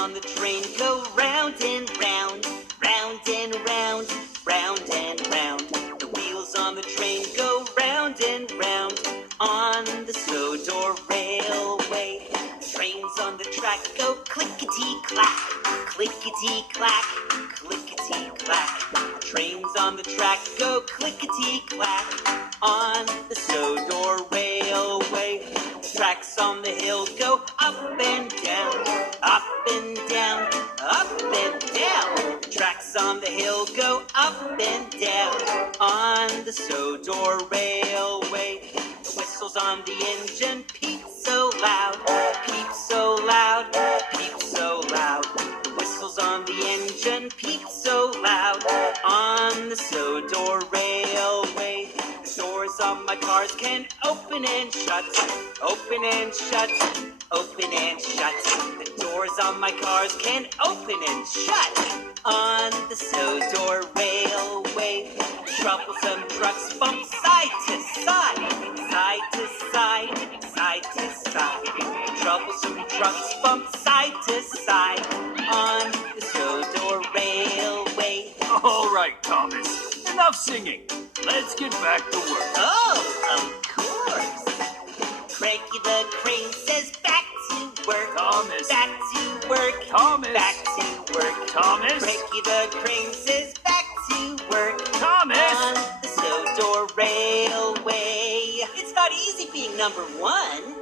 on the train go round and round, round and round, round and round. The wheels on the train go round and round on the Sodor Railway. The trains on the track go clickety-clack, clickety-clack, clickety-clack. Trains on the track go clickety-clack on the Sodor Railway. Tracks on the hill go up and down, up and down, up and down. Tracks on the hill go up and down on the Sodor Railway. The whistles on the engine peep so loud, peep so loud, peep so loud. The whistles on the engine peep so loud on the Sodor Railway. The doors of my cars can open and shut, open and shut, open and shut. The doors of my cars can open and shut on the Sodor Railway. Troublesome trucks bump side to side, side to side, side to side. Troublesome trucks bump side to side on the Sodor Railway. All right, Thomas, enough singing. Let's get back to work. Oh, of course. Cranky the crane says back to work. Thomas. Back to work. Thomas. Back to work. Thomas. Cranky the crane says back to work. Thomas. On the Sodor Railway. It's not easy being number one.